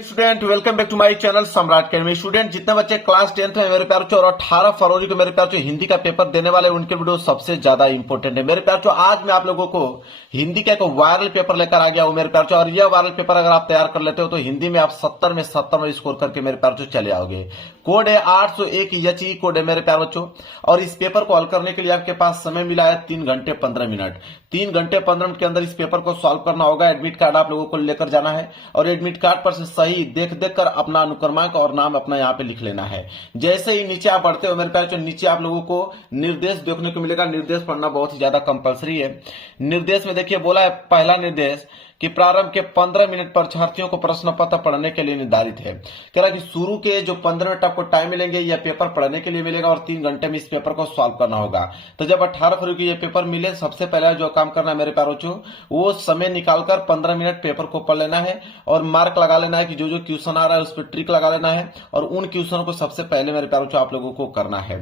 Student welcome back to my channel Samrat Academy. Student जितने बच्चे class 10th में मेरे प्यार और 18 फरवरी को मेरे प्यार हिंदी का पेपर देने वाले उनके वीडियो सबसे ज्यादा इंपॉर्टेंट है मेरे प्यार। आज मैं आप लोगों को हिंदी का एक वायरल पेपर लेकर आ गया हूं मेरे प्यार। और यह वायरल पेपर अगर आप तैयार कर लेते हो तो हिंदी में आप 70 में 70 स्कोर करके मेरे प्यार चले आओगे। कोड है 801 HE कोड है मेरे प्यार बच्चों। और इस पेपर को हल करने के लिए आपके पास समय मिला है 3 घंटे 15 मिनट। 3 घंटे 15 मिनट के अंदर इस पेपर को सॉल्व करना होगा। एडमिट कार्ड आप लोगों को लेकर जाना है और एडमिट कार्ड पर से सही देख कर अपना अनुक्रमांक और नाम अपना यहाँ पे लिख लेना है। जैसे ही नीचे आप बढ़ते हो मेरे प्यार नीचे आप लोगों को निर्देश देखने को मिलेगा। निर्देश पढ़ना बहुत ही ज्यादा कंपलसरी है। निर्देश में देखिए बोला है पहला निर्देश कि प्रारंभ के 15 मिनट परीक्षार्थियों को प्रश्न पत्र पढ़ने के लिए निर्धारित है। कह रहा कि शुरू के जो 15 मिनट आपको टाइम मिलेंगे यह पेपर पढ़ने के लिए मिलेगा और 3 घंटे में इस पेपर को सॉल्व करना होगा। तो जब 18 फरवरी को ये पेपर मिले सबसे पहले जो काम करना है मेरे प्यारों वो समय निकालकर 15 मिनट पेपर को पढ़ लेना है और मार्क लगा लेना है कि जो जो क्वेश्चन आ रहा है उस पर ट्रिक लगा लेना है और उन क्वेश्चन को सबसे पहले मेरे प्यारों आप लोगों को करना है।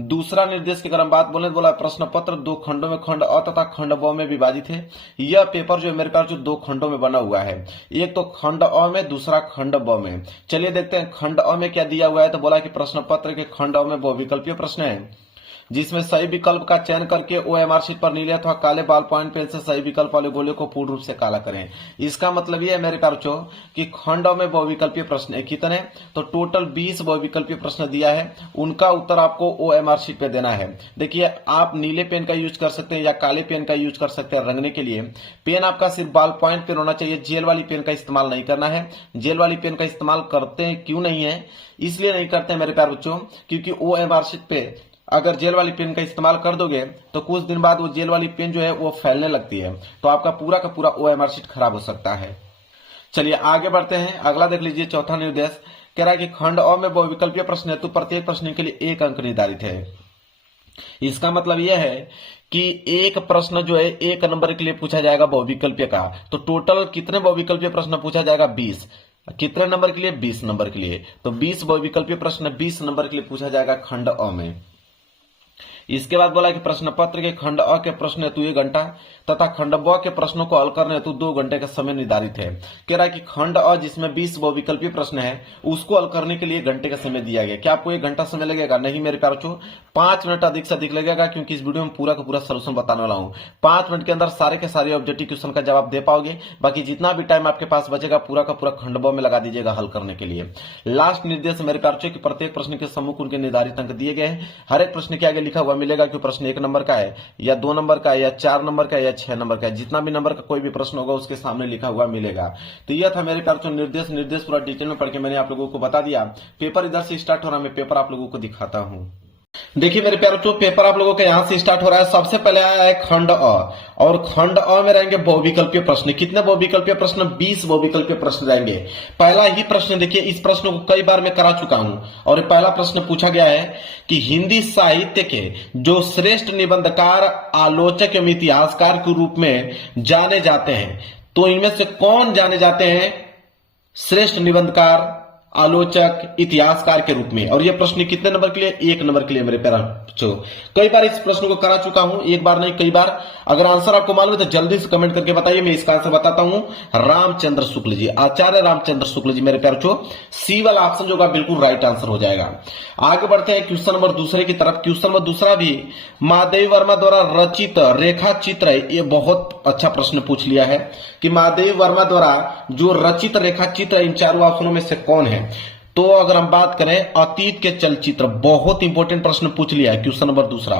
दूसरा निर्देश की अगर हम बात बोले बोला प्रश्न पत्र 2 खंडों में खंड अ तथा खंड ब में विभाजित है। यह पेपर जो है मेरे प्यारों 2 खंडों में बना हुआ है। एक तो खंड अ में दूसरा खंड ब में। चलिए देखते हैं खंड अ में क्या दिया हुआ है। तो बोला कि प्रश्न पत्र के खंड अ में बहुविकल्पीय प्रश्न है जिसमें सही विकल्प का चयन करके OMR शीट पर नीले अथवा काले बॉल पॉइंट पेन से सही विकल्प वाले गोले को पूर्ण रूप से काला करें। इसका मतलब यह है मेरे प्यारों कि खंड में बहुविकल्पीय प्रश्न है कितने, तो टोटल 20 बहुविकल्पीय प्रश्न दिया है। उनका उत्तर आपको OMR शीट पे देना है। देखिए आप नीले पेन का यूज कर सकते हैं या काले पेन का यूज कर सकते हैं रंगने के लिए। पेन आपका सिर्फ बॉल पॉइंट पेन होना चाहिए। जेल वाली पेन का इस्तेमाल नहीं करना है। जेल वाली पेन का इस्तेमाल करते हैं क्यों नहीं है, इसलिए नहीं करते हैं मेरे प्यारे बच्चों क्योंकि OMR शीट पे अगर जेल वाली पेन का इस्तेमाल कर दोगे तो कुछ दिन बाद वो जेल वाली पेन जो है वो फैलने लगती है तो आपका पूरा का पूरा OMR शीट खराब हो सकता है। चलिए आगे बढ़ते हैं। अगला देख लीजिए चौथा निर्देश कह रहा है कि खंड अ में बहुविकल्पीय प्रश्न है तो प्रत्येक प्रश्न के लिए 1 अंक निर्धारित है। इसका मतलब यह है कि एक प्रश्न जो है 1 नंबर के लिए पूछा जाएगा बहुविकल्पीय का। तो टोटल कितने बहुविकल्पीय प्रश्न पूछा जाएगा 20। कितने नंबर के लिए 20 नंबर के लिए। तो 20 बहुविकल्पीय प्रश्न 20 नंबर के लिए पूछा जाएगा खंड अ में। इसके बाद बोला कि प्रश्न पत्र के खंड अ के प्रश्न हेतु 1 घंटा तथा खंड ब के प्रश्नों को हल करने हेतु 2 घंटे का समय निर्धारित है। कह रहा है कि खंड अ जिसमें 20 बहुविकल्पीय प्रश्न है उसको हल करने के लिए 1 घंटे का समय दिया गया। क्या आपको 1 घंटा समय लगेगा? नहीं मेरे प्यारों 5 मिनट अधिक से अधिक लगेगा क्योंकि इस वीडियो में पूरा का पूरा सोल्यूशन बताने वाला हूं। 5 मिनट के अंदर सारे के सारे ऑब्जेक्टिव क्वेश्चन का जवाब दे पाओगे। बाकी जितना भी टाइम आपके पास बचेगा पूरा का पूरा खंड ब में लगा दीजिएगा हल करने के लिए। लास्ट निर्देश मेरे प्यारों कि प्रत्येक प्रश्न के सम्मुख उनके निर्धारित अंक दिए गए हैं। हर एक प्रश्न के आगे लिखा हुआ मिलेगा कि प्रश्न 1 नंबर का है या 2 नंबर का है या 4 नंबर का है या 6 नंबर का है। जितना भी नंबर का कोई भी प्रश्न होगा उसके सामने लिखा हुआ मिलेगा। तो यह था मेरे प्यार निर्देश पूरा डिटेल में पढ़ के मैंने आप लोगों को बता दिया। पेपर इधर से स्टार्ट हो रहा है, मैं पेपर आप लोगों को दिखाता हूं। देखिए मेरे प्यारों पेपर आप लोगों के यहां से स्टार्ट हो रहा है। सबसे पहले आया है खंड अ और खंड अ में रहेंगे बहुविकल्पीय प्रश्न। कितने बहुविकल्पीय प्रश्न? 20 बहुविकल्पीय प्रश्न रहेंगे। पहला ही प्रश्न देखिए, इस प्रश्न को कई बार मैं करा चुका हूं और पहला प्रश्न पूछा गया है कि हिंदी साहित्य के जो श्रेष्ठ निबंधकार, आलोचक एवं इतिहासकार के रूप में जाने जाते हैं तो इनमें से कौन जाने जाते हैं श्रेष्ठ निबंधकार, आलोचक, इतिहासकार के रूप में। और यह प्रश्न कितने नंबर के लिए? 1 नंबर के लिए मेरे प्यारे बच्चों। कई बार इस प्रश्न को करा चुका हूं, एक बार नहीं कई बार। अगर आंसर आपको मालूम है तो जल्दी से कमेंट करके बताइए, मैं इसका आंसर बताता हूं। रामचंद्र शुक्ल जी, आचार्य रामचंद्र शुक्ल जी मेरे प्यारे बच्चों। सी वाला ऑप्शन जो होगा बिल्कुल राइट आंसर हो जाएगा। आगे बढ़ते हैं क्वेश्चन नंबर दूसरे की तरफ। क्वेश्चन नंबर दूसरा भी महादेवी वर्मा द्वारा रचित रेखा चित्र है। ये बहुत अच्छा प्रश्न पूछ लिया है कि महादेवी वर्मा द्वारा जो रचित रेखा चित्र इन चारों ऑप्शनों में से कौन है। तो अगर हम बात करें अतीत के चलचित्र, बहुत इंपॉर्टेंट प्रश्न पूछ लिया है। क्वेश्चन नंबर दूसरा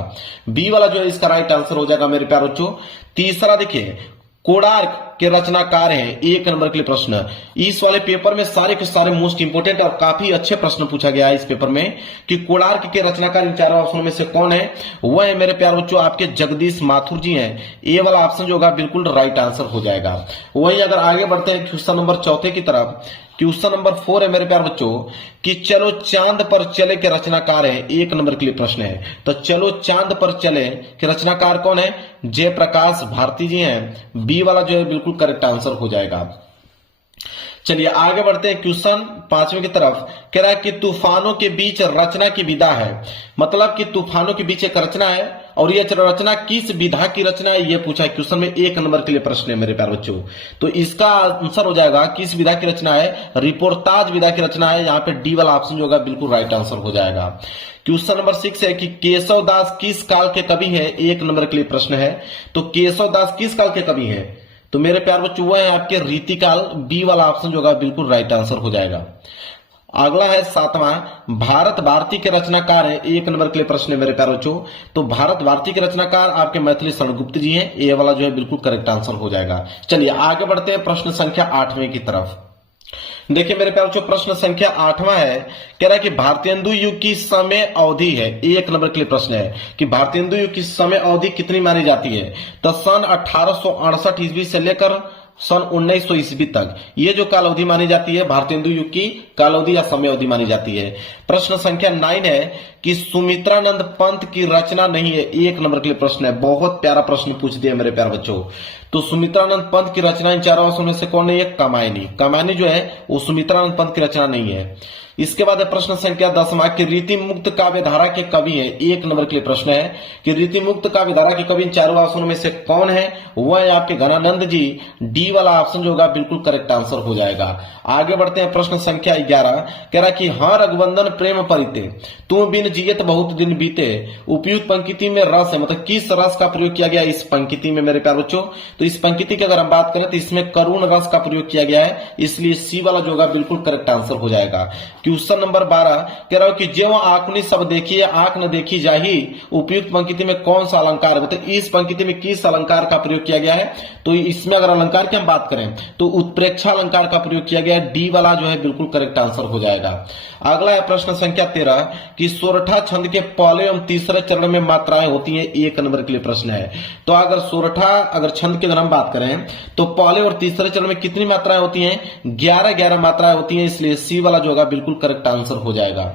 बी वाला जो है इसका राइट आंसर हो जाएगा मेरे प्यारे बच्चों। तीसरा देखिए कोणार्क के रचनाकार हैं, 1 नंबर के लिए प्रश्न। इस वाले पेपर में सारे के सारे मोस्ट इंपोर्टेंट और काफी अच्छे प्रश्न पूछा गया है इस पेपर में कि कोणार्क के रचनाकार इन चारों ऑप्शनों में से कौन है। वह है मेरे प्यारे बच्चों आपके जगदीश माथुर जी हैं। ए वाला ऑप्शन जो होगा बिल्कुल राइट आंसर हो जाएगा। वही अगर आगे बढ़ते हैं क्वेश्चन नंबर चौथे की तरफ। क्वेश्चन नंबर 4 है मेरे प्यारे बच्चों कि चलो चांद पर चले के रचनाकार है। 1 नंबर के लिए प्रश्न है। तो चलो चांद पर चले के रचनाकार कौन है? जयप्रकाश भारती जी हैं। बी वाला जो है बिल्कुल करेक्ट आंसर हो जाएगा। चलिए आगे बढ़ते हैं क्वेश्चन 5वें की तरफ। कह रहा है कि तूफानों के बीच रचना की विधा है। मतलब कि तूफानों के बीच एक रचना है और ये रचना किस विधा की रचना है, ये पूछा है क्वेश्चन में। 1 नंबर के लिए प्रश्न है मेरे प्यारे बच्चों। तो इसका आंसर हो जाएगा किस विधा की रचना है, रिपोर्टाज विधा की रचना है। यहाँ पे डी वाला ऑप्शन जो होगा बिल्कुल राइट आंसर हो जाएगा। क्वेश्चन नंबर 6 है कि केशव दास किस काल के कवि है, 1 नंबर के लिए प्रश्न है। तो केशव दास किस काल के कवि है, तो मेरे प्यारे बच्चों वो है आपके रीतिकाल, बी वाला ऑप्शन जो होगा बिल्कुल राइट आंसर हो जाएगा। अगला है 7वां, भारत भारती के रचनाकार है, 1 नंबर के लिए प्रश्न है मेरे प्यारे बच्चों। तो भारत भारती के रचनाकार आपके मैथिली शरण गुप्त जी हैं, ये वाला जो है बिल्कुल करेक्ट आंसर हो जाएगा। चलिए आगे बढ़ते हैं प्रश्न संख्या 8वें की तरफ। देखिए मेरे प्यारे बच्चों, प्रश्न संख्या 8वां है, कह रहा है कि भारतेंदु युग की समय अवधि है, 1 नंबर के लिए प्रश्न है कि भारतेंदु युग की समय अवधि कितनी मानी जाती है। तो सन 1868 ईस्वी से लेकर सन 1900 ईस्वी तक ये जो काल अवधि मानी जाती है भारतेंदु युग की काल अवधि या समय अवधि मानी जाती है। प्रश्न संख्या 9 है कि सुमित्रानंद पंत की रचना नहीं है, 1 नंबर के लिए प्रश्न है। बहुत प्यारा प्रश्न पूछ दिया मेरे प्यारे बच्चों। तो सुमित्रानंद पंत की रचना इन चारों ऑप्शन में से कौन नहीं है, कमायनी। कमायनी जो है वो सुमित्रानंद पंत की रचना नहीं है। इसके बाद प्रश्न संख्या 10वां कि रीति मुक्त काव्य धारा के कवि है, 1 नंबर के लिए प्रश्न है कि रीति मुक्त काव्य धारा के कवि इन चारों ऑप्शनों में से कौन है, वह है आपके घनानंद जी। डी वाला ऑप्शन जो होगा बिल्कुल करेक्ट आंसर हो जाएगा। आगे बढ़ते हैं प्रश्न संख्या 11, कह रहा कि हाँ रघुवंदन प्रेम परिते तुम बिन जियत बहुत दिन बीते, उपयुक्त पंक्ति में रस है, मतलब किस रस का प्रयोग किया गया इस पंक्ति में मेरे प्यारे बच्चों। तो इस पंक्ति की अगर हम बात करें तो इसमें करुण रस का प्रयोग किया गया है, इसलिए सी वाला जो होगा बिल्कुल करेक्ट आंसर हो जाएगा। क्वेश्चन नंबर 12 कह रहा हूं कि जो आंखनी सब देखी आंख न देखी जाही, उपयुक्त पंक्ति में कौन सा अलंकार है, तो इस पंक्ति में किस अलंकार का प्रयोग किया गया है। तो इसमें अगर अलंकार की हम बात करें तो उत्प्रेक्षा अलंकार का प्रयोग किया गया है, डी वाला जो है बिल्कुल करेक्ट आंसर हो जाएगा। अगला है प्रश्न संख्या 13 कि सोरठा छंद के पहले एवं तीसरे चरण में मात्राएं होती हैं, 1 नंबर के लिए प्रश्न है। तो अगर सोरठा अगर छंद की अगर हम बात करें तो पहले और तीसरे चरण में कितनी मात्राएं होती हैं, 11 मात्राएं होती हैं, इसलिए सी वाला जो होगा बिल्कुल करेक्ट आंसर हो जाएगा।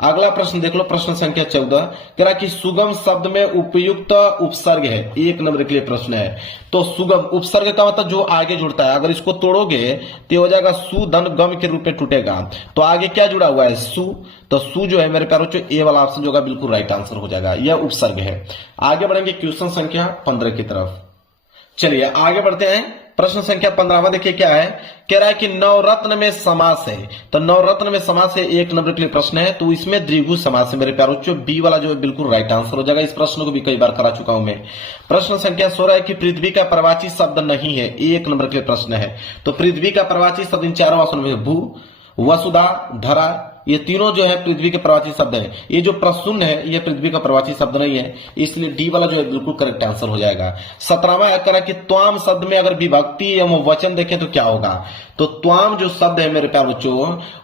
अगला प्रश्न देख लो, प्रश्न संख्या 14 कह रहा कि सुगम शब्द में उपयुक्त उपसर्ग है, 1 नंबर के लिए प्रश्न है। तो सुगम उपसर्ग का मतलब जो आगे जुड़ता है, अगर इसको तोड़ोगे तो हो जाएगा सु धन गम के रूप में टूटेगा। तो आगे क्या जुड़ा हुआ है, सु। तो सु जो है मेरे प्यारे बच्चों ए वाला ऑप्शन जो होगा बिल्कुल राइट आंसर हो जाएगा, यह उपसर्ग है। आगे बढ़ेंगे क्वेश्चन संख्या 15 की तरफ। चलिए आगे बढ़ते हैं। प्रश्न संख्या 15वां देखिए क्या है, कह रहा है कि नवरत्न में समास है। तो नवरत्न में समास है, 1 नंबर के लिए प्रश्न है। तो इसमें द्विगु समास है मेरे प्यारे बच्चों, बी वाला जो है बिल्कुल राइट आंसर हो जाएगा। इस प्रश्न को भी कई बार करा चुका हूं मैं। प्रश्न संख्या 16 है कि पृथ्वी का प्रवाची शब्द नहीं है, 1 नंबर के लिए प्रश्न है। तो पृथ्वी का प्रवाची शब्द इन चारों ऑप्शन में भू, वसुधा, धरा, ये तीनों जो है पृथ्वी के प्रवाची शब्द हैं। ये जो प्रसून है ये पृथ्वी का प्रवाची शब्द नहीं है, इसलिए डी वाला जो है बिल्कुल करेक्ट आंसर हो जाएगा। 17वां करा कि त्वाम शब्द में अगर विभक्ति एवं वचन देखें तो क्या होगा। तो त्वाम जो शब्द है मेरे प्यारे बच्चों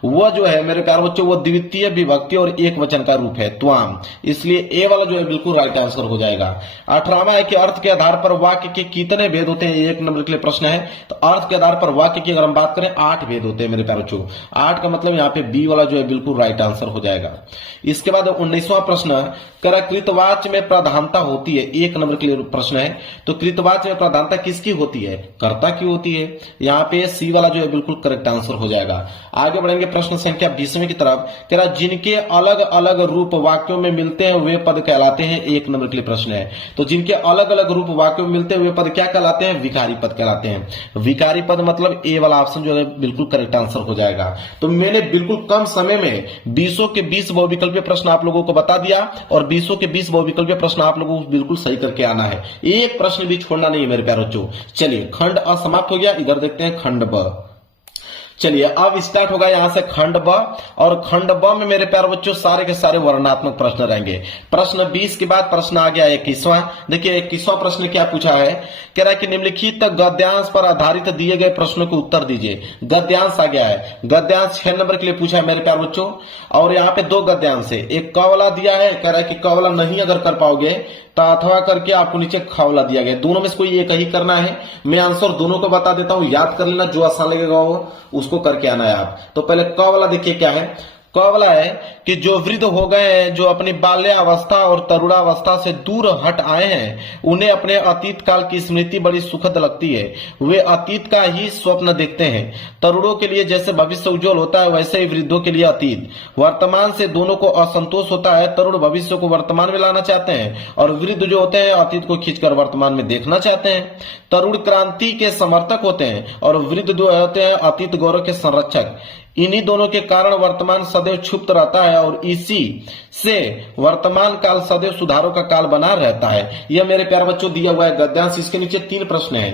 वह जो है मेरे प्यारे बच्चों वो द्वितीय विभक्ति और एक वचन का रूप है त्वाम, इसलिए ए वाला जो है बिल्कुल राइट आंसर हो जाएगा। 18वां है कि अर्थ के आधार पर वाक्य के कितने भेद होते हैं, 1 नंबर के लिए प्रश्न है। तो अर्थ के आधार पर वाक्य की अगर हम बात करें 8 भेद होते हैं मेरे प्यारे बच्चों। 8 का मतलब यहाँ पे बी वाला जो है बिल्कुल राइट आंसर हो जाएगा। इसके बाद 19वां प्रश्न करा कृतवाच्य में प्रधानता होती है, 1 नंबर के लिए प्रश्न है। तो कृतवाच्य में प्रधानता किसकी होती है, कर्ता की होती है। यहाँ पे सी वाला जो है बिल्कुल करेक्ट आंसर हो जाएगा। आगे बढ़ेंगे प्रश्न संख्या 20वें की तरफ, कह रहा जिनके अलग अलग रूप वाक्यों में मिलते हैं वे पद कहलाते हैं, 1 नंबर के लिए प्रश्न है। तो जिनके अलग अलग रूप वाक्यों में मिलते हैं वे पद क्या कहलाते हैं, विकारी पद कहलाते हैं। विकारी पद मतलब ए वाला ऑप्शन जो है बिल्कुल करेक्ट आंसर हो जाएगा। तो मैंने बिल्कुल कम समय में 20 के 20 बहुविकल्पीय प्रश्न आप लोगों को बता दिया और 20 के 20 बहुविकल्पीय प्रश्न आप लोगों को बिल्कुल सही करके आना है, एक प्रश्न भी छोड़ना नहीं है मेरे प्यारे बच्चों। चलिए खंड अ समाप्त हो गया, इधर देखते हैं खंड ब। चलिए अब स्टार्ट होगा यहां से खंड ब, और खंड ब में मेरे प्यारे बच्चों सारे के सारे वर्णनात्मक प्रश्न रहेंगे। प्रश्न 20 के बाद प्रश्न आ गया 21वां। देखिए 21वां प्रश्न क्या पूछा है, कह रहा है कि निम्नलिखित गद्यांश पर आधारित दिए गए प्रश्नों के उत्तर दीजिए। गद्यांश आ गया है, गद्यांश 6 नंबर के लिए पूछा है मेरे प्यारे बच्चों, और यहाँ पे 2 गद्यांश है। एक क वाला दिया है, कह रहा है कि क वाला नहीं अगर कर पाओगे तो अथवा करके आपको नीचे ख वाला दिया गया, दोनों में से कोई एक ही करना है। मैं आंसर दोनों को बता देता हूं, याद कर लेना, जो आसान लगेगा वो उसको करके आना है आप। तो पहले क वाला देखिए क्या है, कौन वाला है कि जो वृद्ध हो गए हैं, जो अपनी बाल्यावस्था और तरुणावस्था से दूर हट आए हैं, उन्हें अपने अतीत काल की स्मृति बड़ी सुखद लगती है। वे अतीत का ही स्वप्न देखते हैं। तरुणों के लिए जैसे भविष्य उज्जवल होता है, वैसे ही वृद्धों के लिए अतीत। वर्तमान से दोनों को असंतोष होता है। तरुण भविष्य को वर्तमान में लाना चाहते हैं और वृद्ध जो होते हैं अतीत को खींचकर वर्तमान में देखना चाहते हैं। तरुण क्रांति के समर्थक होते हैं और वृद्ध जो होते हैं अतीत गौरव के संरक्षक। इन्हीं दोनों के कारण वर्तमान सदैव क्षुब्ध रहता है और इसी से वर्तमान काल सदैव सुधारों का काल बना रहता है। यह मेरे प्यारे बच्चों दिया हुआ है गद्यांश। इसके नीचे 3 प्रश्न है।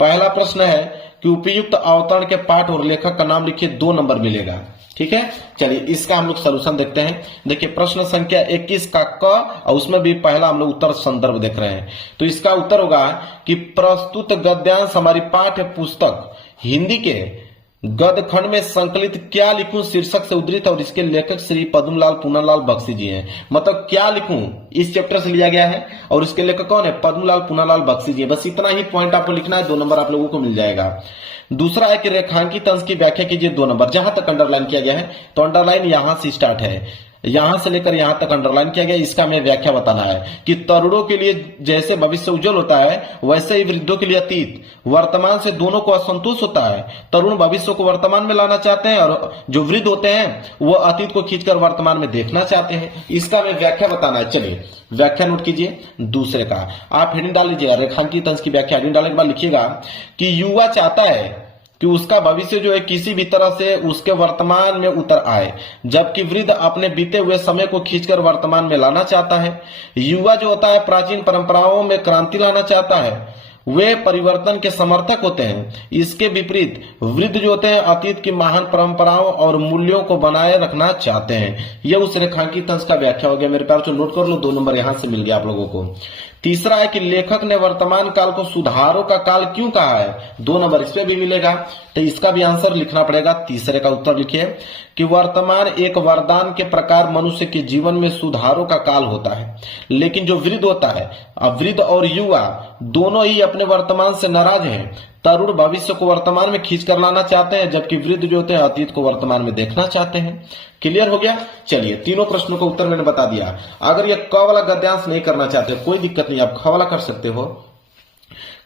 पहला प्रश्न है कि उपयुक्त अवतरण के पाठ और लेखक का नाम लिखिए, 2 नंबर मिलेगा। ठीक है, चलिए इसका हम लोग सलूशन देखते हैं। देखिए प्रश्न संख्या 21 का क और उसमें भी पहला हम लोग उत्तर संदर्भ देख रहे हैं। तो इसका उत्तर होगा कि प्रस्तुत गद्यांश हमारी पाठ्य पुस्तक हिंदी के गद्य खंड में संकलित क्या लिखूं शीर्षक से उद्धृत और इसके लेखक श्री पद्मलाल पूनालाल बख्शी जी हैं। मतलब क्या लिखूं इस चैप्टर से लिया गया है और इसके लेखक कौन है? पद्मलाल पूनालाल बख्शी जी है। बस इतना ही पॉइंट आपको लिखना है, 2 नंबर आप लोगों को मिल जाएगा। दूसरा है कि रेखांकित अंश की व्याख्या कीजिए, 2 नंबर। जहां तक अंडरलाइन किया गया है तो अंडरलाइन यहां से स्टार्ट है, यहां से लेकर यहां तक अंडरलाइन किया गया। इसका हमें व्याख्या बताना है कि तरुणों के लिए जैसे भविष्य उज्जवल होता है, वैसे ही वृद्धों के लिए अतीत। वर्तमान से दोनों को असंतोष होता है। तरुण भविष्य को वर्तमान में लाना चाहते हैं और जो वृद्ध होते हैं वो अतीत को खींचकर वर्तमान में देखना चाहते हैं। इसका हमें व्याख्या बताना है। चलिए व्याख्या नोट कीजिए। दूसरे का आप हेडिंग डाल लीजिए, रेखांकित अंश की व्याख्या। हेडिंग डालने के बाद लिखिएगा कि युवा चाहता है कि उसका भविष्य जो है किसी भी तरह से उसके वर्तमान में उतर आए, जबकि वृद्ध अपने बीते हुए समय को खींचकर वर्तमान में लाना चाहता है। युवा जो होता है प्राचीन परंपराओं में क्रांति लाना चाहता है, वे परिवर्तन के समर्थक होते हैं। इसके विपरीत वृद्ध जो होते हैं अतीत की महान परंपराओं और मूल्यों को बनाए रखना चाहते हैं। यह उस रेखांकित अंश का व्याख्या हो गया। मेरे प्यार, नोट कर लो, 2 नंबर यहां से मिल गया आप लोगों को। तीसरा है कि लेखक ने वर्तमान काल को सुधारों का काल क्यों कहा है, 2 नंबर इस पे भी मिलेगा। तो इसका भी आंसर लिखना पड़ेगा। तीसरे का उत्तर लिखिए कि वर्तमान एक वरदान के प्रकार मनुष्य के जीवन में सुधारों का काल होता है, लेकिन जो वृद्ध होता है, वृद्ध और युवा दोनों ही अपने वर्तमान से नाराज हैं। तरुण भविष्य को वर्तमान में खींच कर लाना चाहते हैं, जबकि वृद्ध जो होते हैं अतीत को वर्तमान में देखना चाहते हैं। क्लियर हो गया? चलिए तीनों प्रश्नों का उत्तर मैंने बता दिया। अगर ये क वाला गद्यांश नहीं करना चाहते कोई दिक्कत नहीं, आप ख वाला कर सकते हो।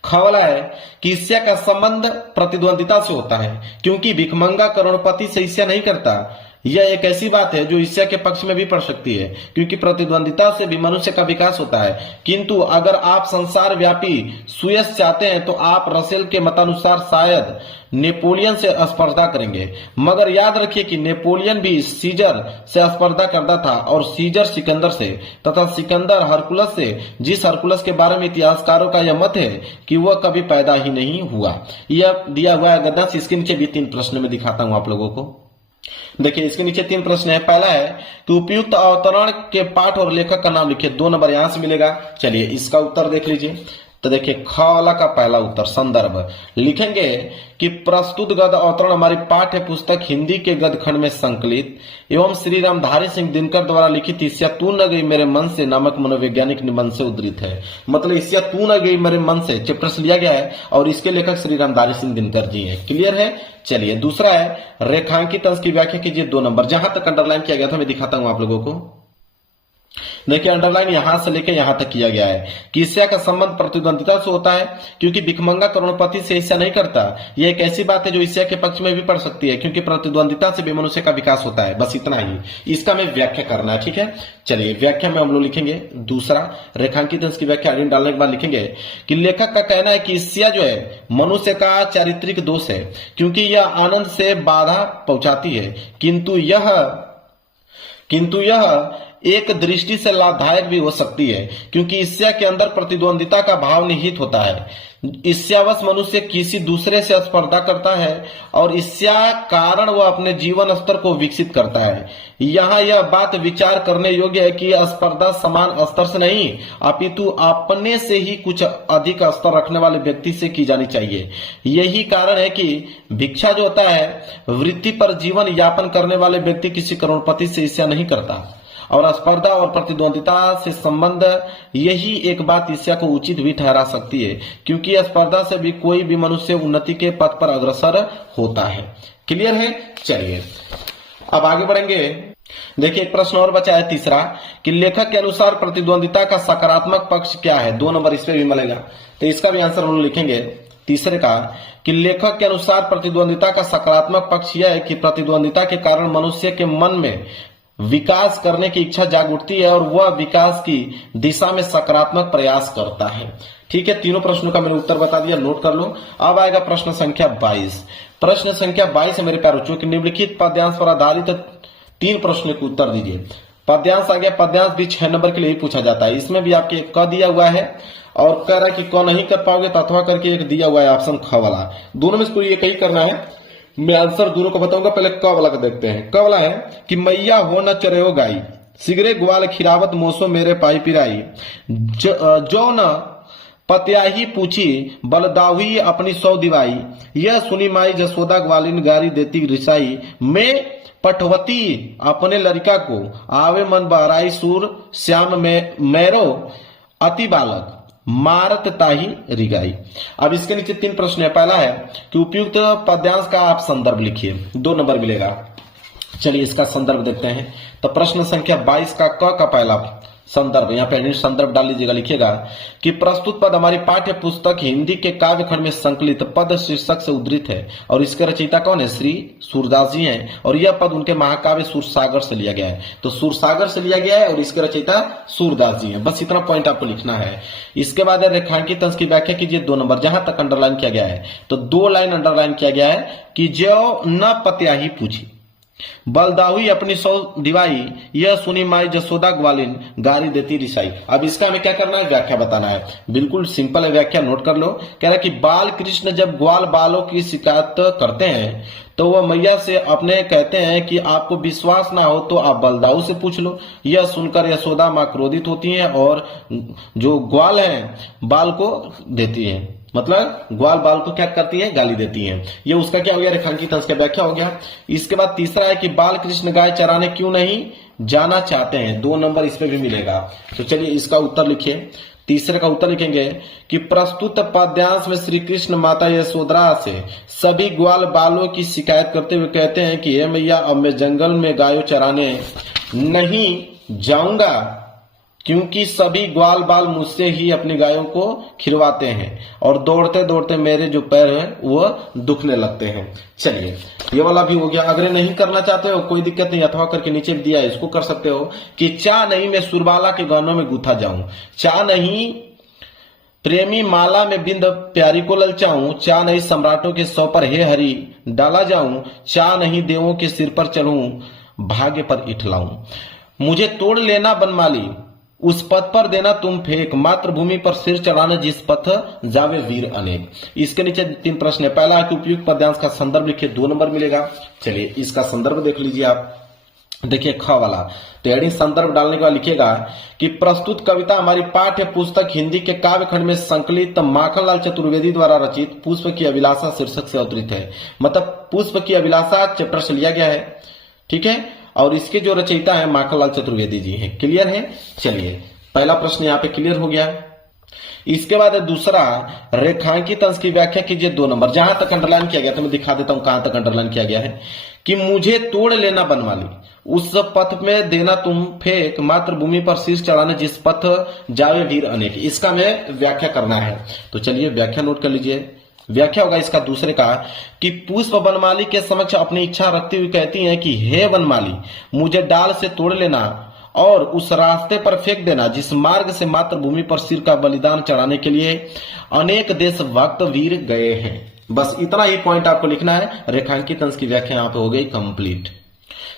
ख वाला है कि ईर्ष्या का संबंध प्रतिद्वंदिता से होता है, क्योंकि भिखमंगा करोड़पति से ईर्ष्या नहीं करता। यह एक ऐसी बात है जो ईर्ष्या के पक्ष में भी पड़ सकती है, क्योंकि प्रतिद्वंदिता से भी मनुष्य का विकास होता है। किंतु अगर आप संसार व्यापी सुयश चाहते हैं तो आप रसेल के मतानुसार शायद नेपोलियन से स्पर्धा करेंगे। मगर याद रखिए कि नेपोलियन भी सीजर से स्पर्धा करता था और सीजर सिकंदर से, तथा सिकंदर हरकुलस से, जिस हरकुलस के बारे में इतिहासकारों का यह मत है कि वह कभी पैदा ही नहीं हुआ। यह दिया हुआ है गद्यांश। इसके नीचे भी 3 प्रश्न में दिखाता हूं आप लोगों को। देखिए इसके नीचे 3 प्रश्न है। पहला है कि उपयुक्त अवतरण के पाठ और लेखक का नाम लिखिए, 2 नंबर यहां से मिलेगा। चलिए इसका उत्तर देख लीजिए। तो देखिए ख वाला का पहला उत्तर संदर्भ लिखेंगे कि प्रस्तुत गद्य अवतरण हमारी पाठ्य पुस्तक हिंदी के गद्य खंड में संकलित एवं श्री रामधारी सिंह दिनकर द्वारा लिखित ईर्ष्या तू न गई मेरे मन से नामक मनोवैज्ञानिक निबंध से उद्धृत है। मतलब ईर्ष्या तू न गई मेरे मन से चैप्टर से लिया गया है और इसके लेखक श्री रामधारी सिंह दिनकर जी हैं। क्लियर है? चलिए दूसरा है रेखांकित अंश की व्याख्या कीजिए, 2 नंबर। जहां तक अंडरलाइन किया गया था मैं दिखाता हूं आप लोगों को। देखिए अंडरलाइन यहां से लेकर यहां तक किया गया है कि ईर्ष्या का संबंध प्रतिद्वंदिता से होता है, क्योंकि भिखमंगा करोड़पति से ईर्ष्या नहीं करता। यह एक ऐसी बात है जो ईर्ष्या के पक्ष में भी पड़ सकती है, क्योंकि प्रतिद्वंदिता से भी मनुष्य का विकास होता है। बस इतना ही इसका हमें व्याख्या करना है। ठीक है, चलिए व्याख्या में हम लोग लिखेंगे। दूसरा रेखांकित अंश की व्याख्या डालने के बाद लिखेंगे कि लेखक का कहना है कि ईर्ष्या जो है मनुष्य का चारित्रिक दोष है, क्योंकि यह आनंद से बाधा पहुंचाती है, किंतु यह एक दृष्टि से लाभदायक भी हो सकती है, क्योंकि ईर्ष्या के अंदर प्रतिद्वंदिता का भाव निहित होता है। ईर्ष्यावश मनुष्य किसी दूसरे से स्पर्धा करता है और ईर्ष्या कारण वह अपने जीवन स्तर को विकसित करता है। यहाँ यह बात विचार करने योग्य है कि स्पर्धा समान स्तर से नहीं अपितु अपने से ही कुछ अधिक स्तर रखने वाले व्यक्ति से की जानी चाहिए। यही कारण है कि भिक्षा जो होता है वृत्ति पर जीवन यापन करने वाले व्यक्ति किसी करोड़पति से ईर्ष्या नहीं करता, और स्पर्धा और प्रतिद्वंदिता से संबंध यही एक बात ईर्ष्या को उचित भी ठहरा सकती है, क्योंकि स्पर्धा से भी कोई भी मनुष्य उन्नति के पथ पर अग्रसर होता है। क्लियर है? चलिए अब आगे बढ़ेंगे। देखिए एक प्रश्न और बचा है तीसरा कि लेखक के अनुसार प्रतिद्वंदिता का सकारात्मक पक्ष क्या है। 2 नंबर इस पे भी मिलेगा, तो इसका भी आंसर हम लोग लिखेंगे तीसरे का कि लेखक के अनुसार प्रतिद्वंदिता का सकारात्मक पक्ष यह है कि प्रतिद्वंदिता के कारण मनुष्य के मन में विकास करने की इच्छा जाग उठती है और वह विकास की दिशा में सकारात्मक प्रयास करता है। ठीक है, तीनों प्रश्नों का मैंने उत्तर बता दिया, नोट कर लो। अब आएगा प्रश्न संख्या 22। प्रश्न संख्या 22 है मेरे प्यारे बच्चों कि निम्नलिखित पद्यांश पर आधारित 3 प्रश्नों के उत्तर दीजिए। पद्यांश आ गया, पद्यांश भी 6 नंबर के लिए ही पूछा जाता है। इसमें भी आपके क दिया हुआ है और कह रहा है कि क नहीं कर पाओगे तो अथवा करके एक दिया हुआ है ऑप्शन ख वाला। दोनों में से कोई एक ही करना है। मैं आंसर दोनों को बताऊंगा, पहले क वाला को देखते हैं। क वाला है कि मैया हो न चरेओ गाई, सिगरे ग्वाल खिरावत मोसो मेरे पाई पिराई, जो न पत्याही पूछी बलदावी अपनी 100 दिवाई, यह सुनी माई जसोदा ग्वालिन गारी देती रिसाई, मैं पटवती अपने लड़का को आवे मन बहराई, सूर श्याम में मैरो अति बालक मारत ताही रिगाई। अब इसके नीचे 3 प्रश्न है। पहला है कि उपयुक्त पद्यांश का आप संदर्भ लिखिए, 2 नंबर मिलेगा। चलिए इसका संदर्भ देखते हैं। तो प्रश्न संख्या 22 का क का पहला संदर्भ, यहाँ पे संदर्भ डाल लीजिएगा, लिखिएगा कि प्रस्तुत पद हमारी पाठ्य पुस्तक हिंदी के काव्य खंड में संकलित पद शीर्षक से उद्धृत है और इसके रचयिता कौन है? श्री सूरदास जी हैं और यह पद उनके महाकाव्य सूरसागर से लिया गया है। तो सूरसागर से लिया गया है और इसके रचयिता सूरदास जी हैं। बस इतना पॉइंट आपको लिखना है। इसके बाद रेखांकित अंश की व्याख्या कीजिए, 2 नंबर। जहां तक अंडरलाइन किया गया है तो 2 लाइन अंडरलाइन किया गया है कि जो न पत्याही पूछी बलदाहुई अपनी 100 दिवाई, यह सुनी माई जसोदा ग्वालिन गारी देती रिसाई। अब इसका हमें क्या करना है? व्याख्या बताना है। बिल्कुल सिंपल है, व्याख्या नोट कर लो। कह रहा है कि बाल कृष्ण जब ग्वाल बालों की शिकायत करते हैं तो वह मैया से अपने कहते हैं कि आपको विश्वास ना हो तो आप बलदाऊ से पूछ लो। यह सुनकर यशोदा मां क्रोधित होती हैं और जो ग्वाल हैं बाल को देती है, मतलब ग्वाल बाल को क्या करती है? गाली देती है। ये उसका क्या हो गया? रेखांकित अंश का व्याख्या हो गया। इसके बाद तीसरा है कि बाल कृष्ण गाय चराने क्यों नहीं जाना चाहते हैं, 2 नंबर इस पे भी मिलेगा। तो चलिए इसका उत्तर लिखिए। तीसरे का उत्तर लिखेंगे कि प्रस्तुत पद्यांश में श्री कृष्ण माता यशोदा से सभी ग्वाल बालों की शिकायत करते हुए कहते हैं कि हे मैया, अब मैं जंगल में गायों चराने नहीं जाऊंगा क्योंकि सभी ग्वाल बाल मुझसे ही अपनी गायों को खिलवाते हैं और दौड़ते दौड़ते मेरे जो पैर हैं वो दुखने लगते हैं। चलिए ये वाला भी हो गया। अगर नहीं करना चाहते हो कोई दिक्कत नहीं, अथवा करके नीचे दिया है इसको कर सकते हो कि चा नहीं मैं सुरबाला के गानों में गुथा जाऊं, चा नहीं प्रेमी माला में बिंद प्यारी को ललचाऊं, चा नहीं सम्राटों के सौ पर हे हरि डाला जाऊं, चा नहीं देवों के सिर पर चढ़ूं भाग्य पर इठलाऊं, मुझे तोड़ लेना बनमाली उस पथ पर देना तुम फेंक, मातृभूमि पर सिर चढ़ाना जिस पथ जावे वीर अनेक। इसके नीचे 3 प्रश्न है। पहला है कि उपयुक्त पद्यांश का संदर्भ लिखिए, 2 नंबर मिलेगा। चलिए इसका संदर्भ देख लीजिए आप। देखिए ख वाला, तो हेडिंग संदर्भ डालने के बाद लिखिएगा कि प्रस्तुत कविता हमारी पाठ्य पुस्तक हिंदी के काव्य खंड में संकलित माखनलाल चतुर्वेदी द्वारा रचित पुष्प की अभिलाषा शीर्षक से अवतरित है। मतलब पुष्प की अभिलाषा चैप्टर से लिया गया है, ठीक है, और इसके जो रचयिता है माखनलाल चतुर्वेदी जी हैं। क्लियर है? चलिए पहला प्रश्न यहाँ पे क्लियर हो गया। इसके बाद दूसरा, रेखांकित अंश की व्याख्या कीजिए, 2 नंबर। जहां तक अंडरलाइन किया गया तो मैं दिखा देता हूं कहां तक अंडरलाइन किया गया है कि मुझे तोड़ लेना बनमाली उस पथ में देना तुम फेंक, मातृभूमि पर शीश चढ़ाना जिस पथ जावे वीर अनेक। इसका मैं व्याख्या करना है, तो चलिए व्याख्या नोट कर लीजिए। व्याख्या होगा इसका दूसरे का कि पुष्प वनमाली के समक्ष अपनी इच्छा रखती हुई कहती हैं कि हे वनमाली, मुझे डाल से तोड़ लेना और उस रास्ते पर फेंक देना जिस मार्ग से मातृभूमि पर सिर का बलिदान चढ़ाने के लिए अनेक देशभक्त वीर गए हैं। बस इतना ही पॉइंट आपको लिखना है। रेखांकित अंश की व्याख्या यहाँ पे हो गई कंप्लीट।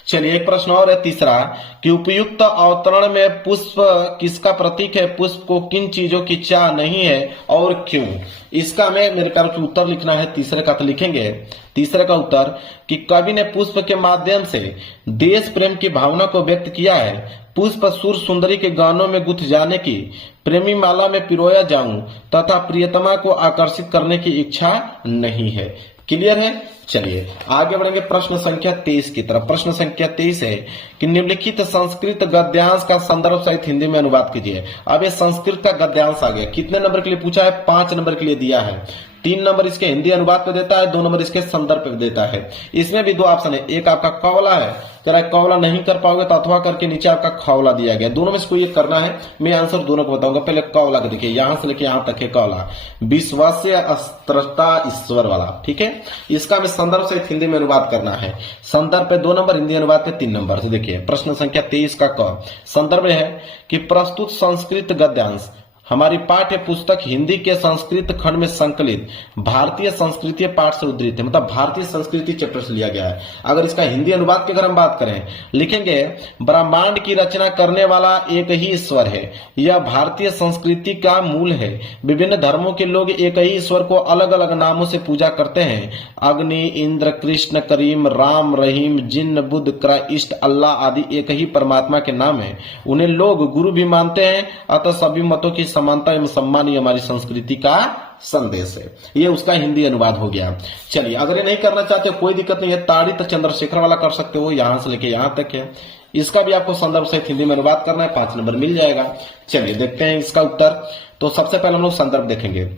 चलिए एक प्रश्न और है, तीसरा कि उपयुक्त अवतरण में पुष्प किसका प्रतीक है, पुष्प को किन चीजों की चाह नहीं है और क्यों। इसका हमें मेरे ख्याल से उत्तर लिखना है। तीसरे का तो लिखेंगे। तीसरे का उत्तर कि कवि ने पुष्प के माध्यम से देश प्रेम की भावना को व्यक्त किया है। पुष्प सुर सुंदरी के गानों में गुथ जाने की, प्रेमी माला में पिरोया जाऊं तथा प्रियतमा को आकर्षित करने की इच्छा नहीं है। क्लियर है? चलिए आगे बढ़ेंगे प्रश्न संख्या 23 की तरफ। प्रश्न संख्या 23 है कि निम्नलिखित संस्कृत गद्यांश का संदर्भ सहित हिंदी में अनुवाद कीजिए। अब ये संस्कृत का गद्यांश आ गया। कितने नंबर के लिए पूछा है? 5 नंबर के लिए दिया है। 3 नंबर इसके हिंदी अनुवाद पे देता है, 2 नंबर इसके संदर्भ पे देता है। इसमें भी 2 ऑप्शन है, एक आपका क वाला है, जरा क वाला नहीं कर पाओगे तो अथवा करके नीचे आपका ख वाला दिया गया, दोनों में से कोई एक करना है। मैं आंसर दोनों को बताऊंगा। पहले क वाला देखिए, यहां से लेके यहां तक है क वाला, विश्वास्य अस्त्रता ईश्वर वाला, ठीक है। इसका हमें संदर्भ से हिंदी में अनुवाद करना है। संदर्भ पे 2 नंबर, हिंदी अनुवाद पे 3 नंबर। तो देखिए प्रश्न संख्या 23 का क संदर्भ है कि प्रस्तुत संस्कृत गद्यांश हमारी पाठ्य पुस्तक हिंदी के संस्कृत खंड में संकलित भारतीय संस्कृति पाठ से उद्धृत है, मतलब भारतीय संस्कृति चैप्टर से लिया गया है। अगर इसका हिंदी अनुवाद की अगर हम बात करें, लिखेंगे ब्रह्मांड की रचना करने वाला एक ही ईश्वर है, यह भारतीय संस्कृति का मूल है। विभिन्न धर्मों के लोग एक ही ईश्वर को अलग अलग नामों से पूजा करते हैं। अग्नि, इंद्र, कृष्ण, करीम, राम, रहीम, जिन्न, बुद्ध, क्राइस्ट, अल्लाह आदि एक ही परमात्मा के नाम है। उन्हें लोग गुरु भी मानते हैं। अतः सभी मतों की समानता एवं सम्मान ही हमारी संस्कृति का संदेश है। ये उसका हिंदी अनुवाद हो गया। चलिए, अगर ये नहीं करना चाहते कोई दिक्कत नहीं है, ताड़ित चंद्रशेखर वाला कर सकते हो, यहां से लेके यहां तक है। इसका भी आपको संदर्भ सहित हिंदी में अनुवाद करना है, 5 नंबर मिल जाएगा। चलिए देखते हैं इसका उत्तर। तो सबसे पहले हम लोग संदर्भ देखेंगे।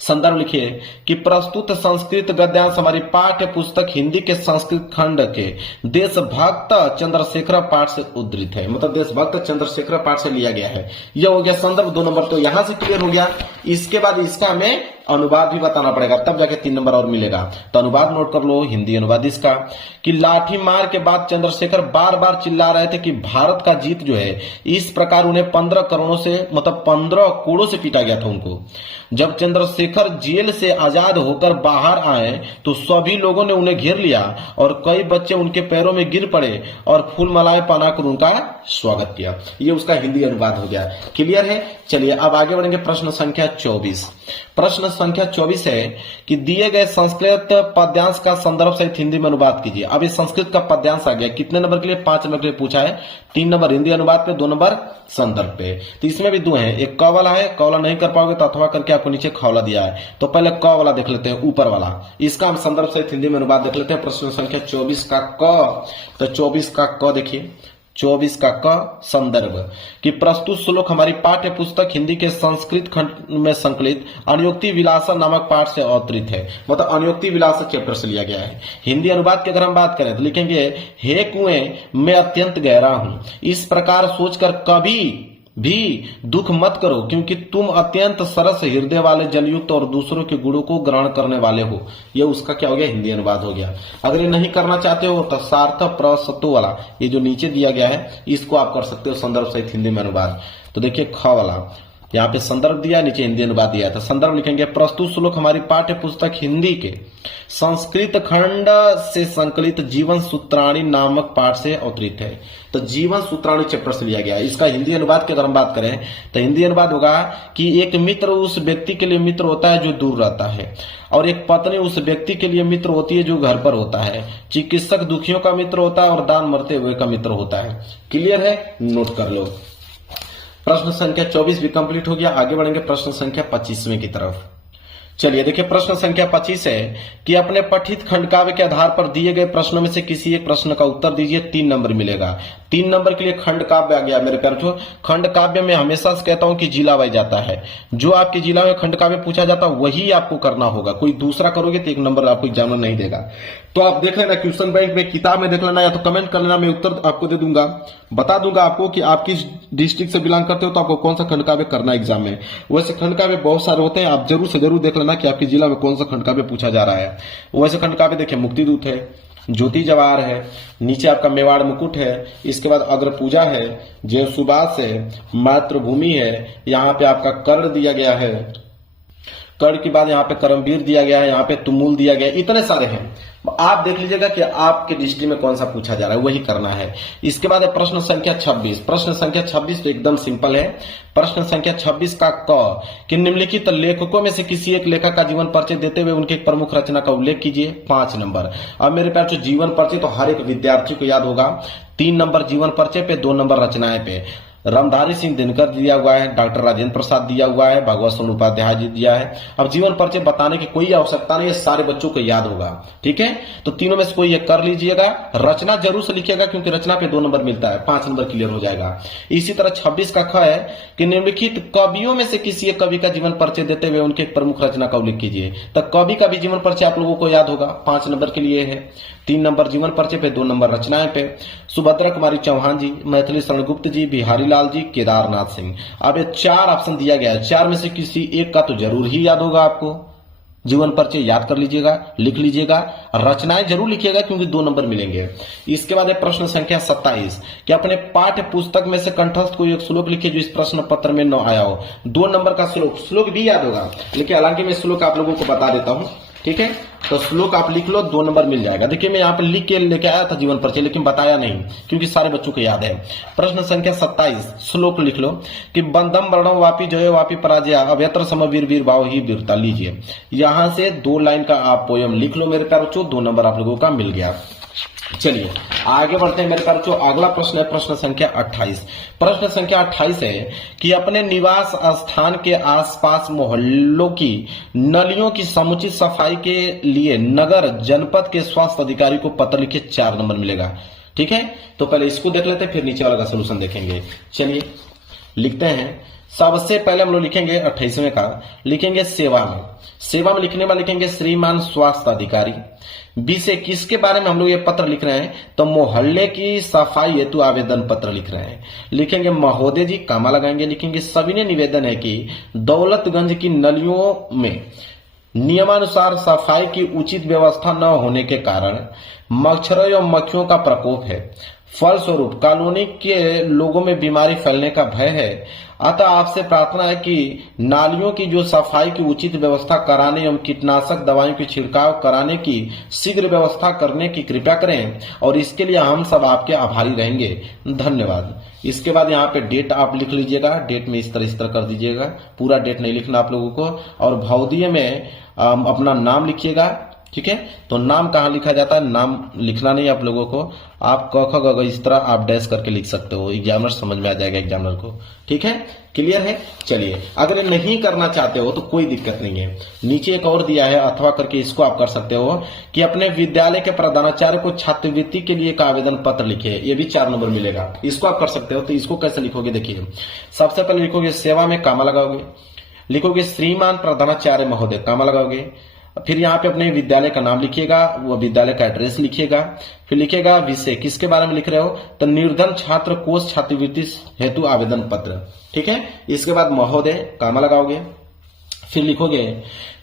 संदर्भ लिखिए कि प्रस्तुत संस्कृत गद्यांश हमारी पाठ्य पुस्तक हिंदी के संस्कृत खंड के देशभक्त चंद्रशेखर पाठ से उद्धृत है, मतलब देशभक्त चंद्रशेखर पाठ से लिया गया है। यह हो गया संदर्भ 2 नंबर, तो यहां से क्लियर हो गया। इसके बाद इसका हमें अनुवाद भी बताना पड़ेगा, तब जाके 3 नंबर और मिलेगा। तो अनुवाद नोट कर लो, हिंदी अनुवाद इसका कि लाठी मार के बाद चंद्रशेखर बार बार चिल्ला रहे थे कि भारत का जीत जो है, इस प्रकार उन्हें 15 करोड़ों से, मतलब 15 कोड़ों से पीटा गया था उनको। जब चंद्रशेखर जेल से आजाद होकर बाहर आए तो सभी लोगों ने उन्हें घेर लिया और कई बच्चे उनके पैरों में गिर पड़े और फूल मालाएं पहनाकर उनका स्वागत किया। ये उसका हिंदी अनुवाद हो गया। क्लियर है। चलिए अब आगे बढ़ेंगे। प्रश्न संख्या 24। प्रश्न संख्या 24 है कि दिए गए संस्कृत पद्यांश का संदर्भ सहित हिंदी में अनुवाद कीजिए। अब ये संस्कृत का पद्यांश आ गया, कितने नंबर के लिए? 5 नंबर के लिए पूछा है। 3 नंबर हिंदी अनुवाद पे, 2 नंबर संदर्भ पे। तो इसमें भी 2 है, एक क वाला है, क वाला नहीं कर पाओगे तो अथवा करके आपको नीचे ख वाला दिया है। तो पहले क वाला देख लेते हैं, ऊपर वाला। इसका हम संदर्भ सहित हिंदी में अनुवाद देख लेते हैं। प्रश्न संख्या 24 का क, तो 24 का क देखिए, 24 का क संदर्भ कि प्रस्तुत श्लोक हमारी पाठ्य पुस्तक हिंदी के संस्कृत खंड में संकलित अनुयुक्ति विलासा नामक पाठ से अवतरित है, मतलब अनुयुक्ति विलासा चैप्टर से लिया गया है। हिंदी अनुवाद की अगर हम बात करें तो लिखेंगे, हे कुएं मैं अत्यंत गहरा हूं, इस प्रकार सोचकर कभी भी दुख मत करो, क्योंकि तुम अत्यंत सरस हृदय वाले जलयुक्त और दूसरों के गुणों को ग्रहण करने वाले हो। ये उसका क्या हो गया? हिंदी अनुवाद हो गया। अगर ये नहीं करना चाहते हो तो सार्थक प्रसत्व वाला ये जो नीचे दिया गया है, इसको आप कर सकते हो संदर्भ सहित हिंदी में अनुवाद। तो देखिए ख वाला यहाँ पे संदर्भ दिया, नीचे हिंदी अनुवाद दिया था। संदर्भ लिखेंगे, प्रस्तुत श्लोक हमारी पाठ्य पुस्तक हिंदी के संस्कृत खंड से संकलित जीवन सूत्राणी नामक पाठ से अवतरित है। तो जीवन सूत्राणी चैप्टर से लिया गया है। इसका हिंदी अनुवाद की अगर हम बात करें तो हिंदी अनुवाद होगा कि एक मित्र उस व्यक्ति के लिए मित्र होता है जो दूर रहता है, और एक पत्नी उस व्यक्ति के लिए मित्र होती है जो घर पर होता है। चिकित्सक दुखियों का मित्र होता है और दान मरते हुए का मित्र होता है। क्लियर है, नोट कर लो। प्रश्न संख्या 24 भी कंप्लीट हो गया। आगे बढ़ेंगे प्रश्न संख्या 25वें की तरफ। चलिए देखिए, प्रश्न संख्या 25 है कि अपने पठित खंड काव्य के आधार पर दिए गए प्रश्नों में से किसी एक प्रश्न का उत्तर दीजिए। 3 नंबर मिलेगा। 3 नंबर के लिए खंड काव्य आ गया मेरे प्यारे। खंड काव्य में हमेशा से कहता हूं कि जिला वाइज जाता है, जो आपके जिला में खंड काव्य पूछा जाता है वही आपको करना होगा। कोई दूसरा करोगे तो 1 नंबर आपको एग्जामिनर नहीं देगा। तो आप देख लेना, क्वेश्चन बैंक में किताब में देख लेना, या तो कमेंट कर लेना, मैं उत्तर आपको दे दूंगा, बता दूंगा आपको कि आप किस डिस्ट्रिक्ट से बिलोंग करते हो तो आपको कौन सा खंड काव्य करना है एग्जाम में। वैसे खंड काव्य बहुत सारे होते हैं, आप जरूर से जरूर देख लेना कि आपके जिला में कौन सा खंड काव्य पूछा जा रहा है। वैसे खंड काव्य देखिए, मुक्तिदूत है, ज्योति जवाहर है, नीचे आपका मेवाड़ मुकुट है, इसके बाद अग्र पूजा है, जय सुबास है, मातृभूमि है, यहाँ पे आपका कर्ण दिया गया है, कर्ण के बाद यहाँ पे करमवीर दिया गया है, यहाँ पे तुमुल दिया गया है, इतने सारे हैं। आप देख लीजिएगा कि आपके डिस्ट्रिक्ट में कौन सा पूछा जा रहा है, वही करना है। इसके बाद है प्रश्न संख्या 26। प्रश्न संख्या 26 तो एकदम सिंपल है। प्रश्न संख्या 26 का क कि निम्नलिखित लेखकों में से किसी एक लेखक का जीवन परिचय देते हुए उनके एक प्रमुख रचना का उल्लेख कीजिए। 5 नंबर। अब मेरे पास जो जीवन परिचय तो हर एक विद्यार्थी को याद होगा। 3 नंबर जीवन परिचय पे, 2 नंबर रचनाएं पे। रामधारी सिंह दिनकर दिया हुआ है, डॉक्टर राजेंद्र प्रसाद दिया हुआ है, भगवत सिंह उपाध्याय जी दिया है। अब जीवन परिचय बताने की कोई आवश्यकता नहीं है, सारे बच्चों को याद होगा। ठीक है, तो तीनों में से कोई एक कर लीजिएगा। रचना जरूर से लिखिएगा क्योंकि रचना पे 2 नंबर मिलता है, 5 नंबर क्लियर हो जाएगा। इसी तरह 26 का ख है कि निम्नलिखित कवियों में से किसी एक कवि का जीवन परिचय देते हुए उनके प्रमुख रचना का उल्लेख कीजिए। तो कवि का भी जीवन परिचय आप लोगों को याद होगा, 5 नंबर के लिए है। 3 नंबर जीवन परिचय पे, 2 नंबर रचनाएं पे। सुभद्रा कुमारी चौहान जी, मैथिली शरण गुप्त जी, बिहारी लाल जी, केदारनाथ सिंह। अब ये 4 ऑप्शन दिया गया है, 4 में से किसी एक का तो जरूर ही याद होगा आपको। जीवन परिचय याद कर लीजिएगा, लिख लीजिएगा, रचनाएं जरूर लिखिएगा क्योंकि 2 नंबर मिलेंगे। इसके बाद प्रश्न संख्या 27 कि अपने पाठ्य पुस्तक में से कंठस्थ कोई एक श्लोक लिखिए जो इस प्रश्न पत्र में न आया हो। 2 नंबर का श्लोक भी याद होगा, लेकिन हालांकि मैं श्लोक आप लोगों को बता देता हूं। ठीक है, तो श्लोक आप लिख लो, 2 नंबर मिल जाएगा। देखिए मैं यहाँ पे लिख के लेके आया था जीवन परिचय, लेकिन बताया नहीं क्योंकि सारे बच्चों को याद है। प्रश्न संख्या 27 श्लोक लिख लो कि बंदम वर्णम वापी जयो वापी पराजया अभ्यत्र सम वीर वीर भाव ही वीरता। लीजिए यहां से 2 लाइन का आप पोयम लिख लो मेरे प्यारे बच्चों, 2 नंबर आप लोगों का मिल गया। चलिए आगे बढ़ते हैं मेरे प्यारे बच्चों। अगला प्रश्न है प्रश्न संख्या 28। प्रश्न संख्या 28 है कि अपने निवास स्थान के आसपास मोहल्लों की नलियों की समुचित सफाई के लिए नगर जनपद के स्वास्थ्य अधिकारी को पत्र लिखे। 4 नंबर मिलेगा। ठीक है, तो पहले इसको देख लेते हैं, फिर नीचे वाला का सोल्यूशन देखेंगे। चलिए लिखते हैं। सबसे पहले हम लोग लिखेंगे 28वें का, लिखेंगे सेवा में। सेवा में लिखने में लिखेंगे श्रीमान स्वास्थ्य अधिकारी। बी से किसके बारे में हम लोग ये पत्र लिख रहे हैं, तो मोहल्ले की सफाई हेतु आवेदन पत्र लिख रहे हैं। लिखेंगे महोदय जी, कामा लगाएंगे, लिखेंगे सविनय निवेदन है कि दौलतगंज की नलियों में नियमानुसार सफाई की उचित व्यवस्था न होने के कारण मच्छरों एवं मक्खियों का प्रकोप है। फलस्वरूप कॉलोनी के लोगों में बीमारी फैलने का भय है। अतः आपसे प्रार्थना है कि नालियों की जो सफाई की उचित व्यवस्था कराने एवं कीटनाशक दवाइयों की छिड़काव कराने की शीघ्र व्यवस्था करने की कृपा करें और इसके लिए हम सब आपके आभारी रहेंगे। धन्यवाद। इसके बाद यहाँ पे डेट आप लिख लीजिएगा। डेट में इस तरह कर दीजिएगा, पूरा डेट नहीं लिखना आप लोगों को। और भौतिक में अपना नाम लिखिएगा। ठीक है, तो नाम कहाँ लिखा जाता है, नाम लिखना नहीं आप लोगों को। आप क ख ग इस तरह आप डैश करके लिख सकते हो, एग्जामिनर समझ में आ जाएगा एग्जामिनर को। ठीक है, क्लियर है। चलिए अगर नहीं करना चाहते हो तो कोई दिक्कत नहीं है, नीचे एक और दिया है अथवा करके, इसको आप कर सकते हो कि अपने विद्यालय के प्रधानाचार्य को छात्रवृत्ति के लिए एक आवेदन पत्र लिखे। ये भी 4 नंबर मिलेगा, इसको आप कर सकते हो। तो इसको कैसे लिखोगे, देखिए सबसे पहले लिखोगे सेवा में कामा लगाओगे, लिखोगे श्रीमान प्रधानाचार्य महोदय, कामा लगाओगे। फिर यहाँ पे अपने विद्यालय का नाम लिखिएगा, वो विद्यालय का एड्रेस लिखिएगा। फिर लिखिएगा विषय, किसके बारे में लिख रहे हो, तो निर्धन छात्र कोष छात्रवृत्ति हेतु आवेदन पत्र। ठीक है, इसके बाद महोदय, कामा लगाओगे। फिर लिखोगे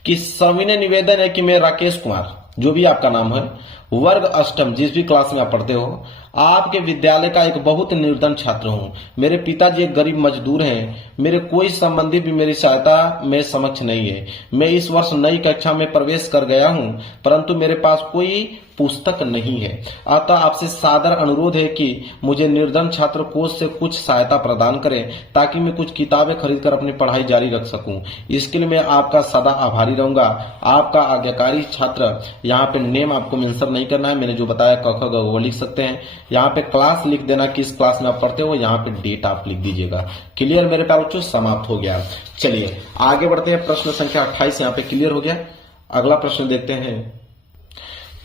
कि सविनय निवेदन है कि मैं राकेश कुमार, जो भी आपका नाम है, वर्ग अष्टम, जिस भी क्लास में आप पढ़ते हो, आपके विद्यालय का एक बहुत निर्धन छात्र हूं। मेरे पिताजी एक गरीब मजदूर हैं। मेरे कोई संबंधी भी मेरी सहायता में समक्ष नहीं है। मैं इस वर्ष नई कक्षा में प्रवेश कर गया हूं, परंतु मेरे पास कोई पुस्तक नहीं है। अतः आपसे सादर अनुरोध है कि मुझे निर्धन छात्र कोष से कुछ सहायता प्रदान करें ताकि मैं कुछ किताबें खरीदकर अपनी पढ़ाई जारी रख सकूं। इसके लिए मैं आपका सदा आभारी रहूंगा। आपका आज्ञाकारी छात्र। यहाँ पे नेम आपको मेंशन नहीं करना है, मैंने जो बताया क ख ग वो लिख सकते हैं। यहाँ पे क्लास लिख देना, किस क्लास में आप पढ़ते हो, यहाँ पे डेट आप लिख दीजिएगा। क्लियर मेरे प्यारे बच्चों, समाप्त हो गया। चलिए आगे बढ़ते हैं। प्रश्न संख्या 28 यहाँ पे क्लियर हो गया। अगला प्रश्न देखते हैं।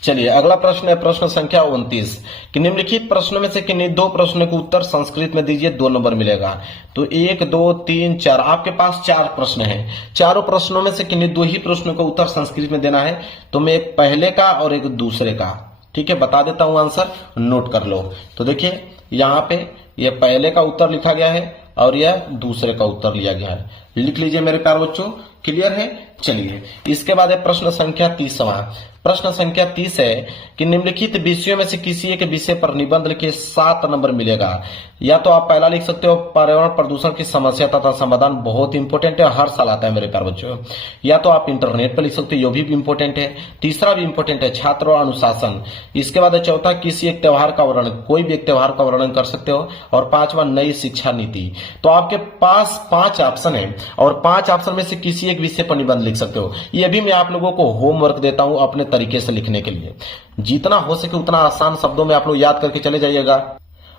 चलिए अगला प्रश्न है प्रश्न संख्या 29 कि निम्नलिखित प्रश्नों में से किन्हीं 2 प्रश्नों के उत्तर संस्कृत में दीजिए, 2 नंबर मिलेगा। तो 1 2 3 4 आपके पास 4 प्रश्न हैं। चारों प्रश्नों में से किन्हीं 2 ही प्रश्नों का उत्तर संस्कृत में देना है। तो मैं एक पहले का और एक दूसरे का, ठीक है, बता देता हूं आंसर, नोट कर लो। तो देखिए यहाँ पे ये पहले का उत्तर लिखा गया है और यह दूसरे का उत्तर लिया गया है। लिख लीजिए मेरे प्यारे बच्चों, क्लियर है। चलिए इसके बाद है प्रश्न संख्या 30वां। प्रश्न संख्या 30 है कि निम्नलिखित विषयों में से किसी एक विषय पर निबंध लिखे, 7 नंबर मिलेगा। या तो आप पहला लिख सकते हो पर्यावरण प्रदूषण की समस्या तथा समाधान, बहुत इंपॉर्टेंट है, हर साल आता है मेरे प्यारे बच्चों। या तो आप इंटरनेट पर लिख सकते हो, ये भी इंपॉर्टेंट है। तीसरा भी इंपॉर्टेंट है, छात्र और अनुशासन। इसके बाद चौथा किसी एक त्योहार का वर्णन, कोई भी एक त्योहार का वर्णन कर सकते हो। और 5वां नई शिक्षा नीति। तो आपके पास 5 ऑप्शन है और 5 ऑप्शन में से किसी एक विषय पर निबंध लिख सकते हो। ये भी मैं आप लोगों को होमवर्क देता हूं अपने तरीके से लिखने के लिए। जितना हो सके उतना आसान शब्दों में आप लोग याद करके चले जाइएगा।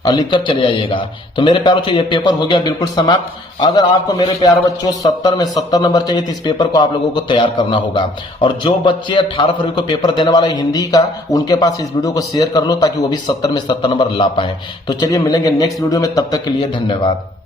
और लिखकर चले आइएगा। तो मेरे प्यारे बच्चों ये पेपर हो गया बिल्कुल समाप्त। अगर आपको मेरे प्यारे बच्चों 70 में 70 नंबर चाहिए तो इस पेपर को आप लोगों को तैयार करना होगा। और जो बच्चे 18 फरवरी को पेपर देने वाले हिंदी का, उनके पास इस वीडियो को शेयर कर लो ताकि वो भी 70 में 70 नंबर ला पाए। तो चलिए मिलेंगे नेक्स्ट वीडियो में, तब तक के लिए धन्यवाद।